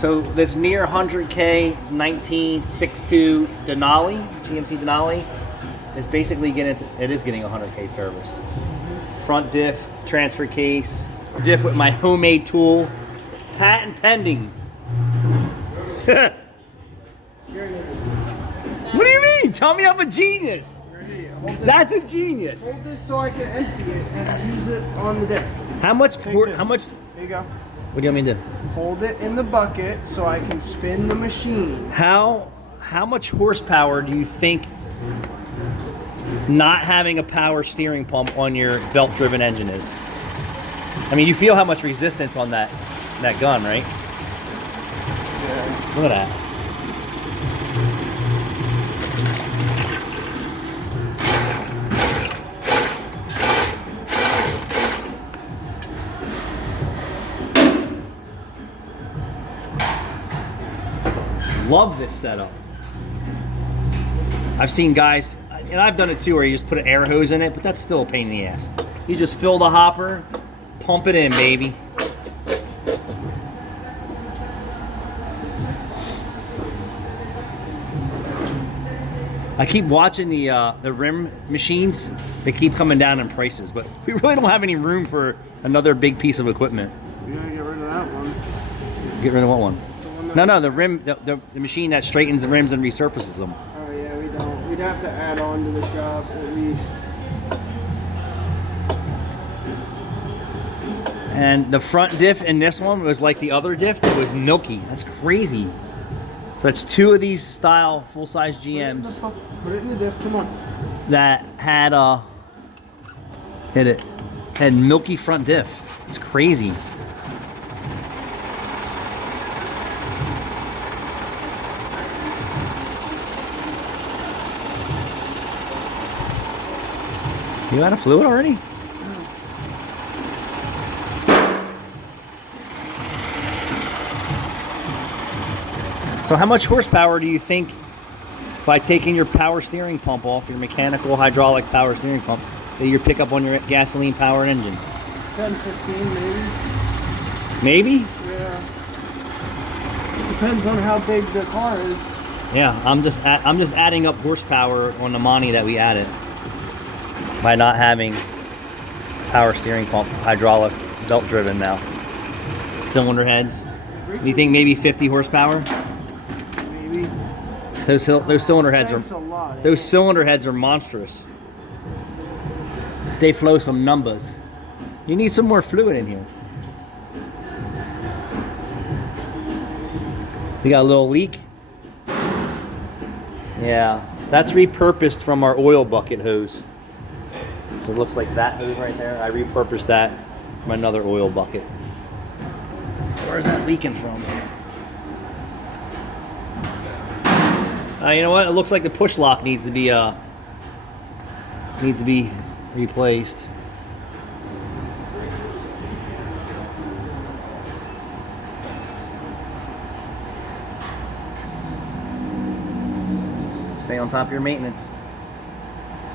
So this near 100K 1962 Denali, GMC Denali, is basically getting, it is getting a 100K service. Front diff, transfer case, diff with my homemade tool, patent pending. What do you mean? Tell me I'm a genius. That's a genius. Hold this so I can empty it and use it on the diff. How much? How much? There you go. What do you want me to do? Hold it in the bucket so I can spin the machine. How much horsepower do you think not having a power steering pump on your belt-driven engine is? I mean, you feel how much resistance on that gun, right? Yeah. Look at that. Love this setup. I've seen guys, and I've done it too, where you just put an air hose in it, but that's still a pain in the ass. You just fill the hopper, pump it in, baby. I keep watching the rim machines. They keep coming down in prices, but we really don't have any room for another big piece of equipment. We gotta get rid of that one. Get rid of what one? No, the rim, the machine that straightens the rims and resurfaces them. Oh yeah, we don't. We'd have to add on to the shop at least. And the front diff in this one was like the other diff. It was milky. That's crazy. So that's two of these style full-size GMs Put it in the diff. Come on. that had had milky front diff. It's crazy. You out of fluid already? So how much horsepower do you think by taking your power steering pump off, your mechanical hydraulic power steering pump, that you pick up on your gasoline powered engine? 10, 15 maybe. Maybe? Yeah. It depends on how big the car is. Yeah, I'm just adding up horsepower on the Monty that we added by not having power steering pump, hydraulic, belt driven now. Cylinder heads. You think maybe 50 horsepower? Maybe. Those cylinder heads That's a lot. those cylinder heads are monstrous. They flow some numbers. You need some more fluid in here. We got a little leak. Yeah, that's repurposed from our oil bucket hose. So it looks like that hose right there. I repurposed that from another oil bucket. Where's that leaking from? You know what? It looks like the push lock needs to be replaced. Stay on top of your maintenance.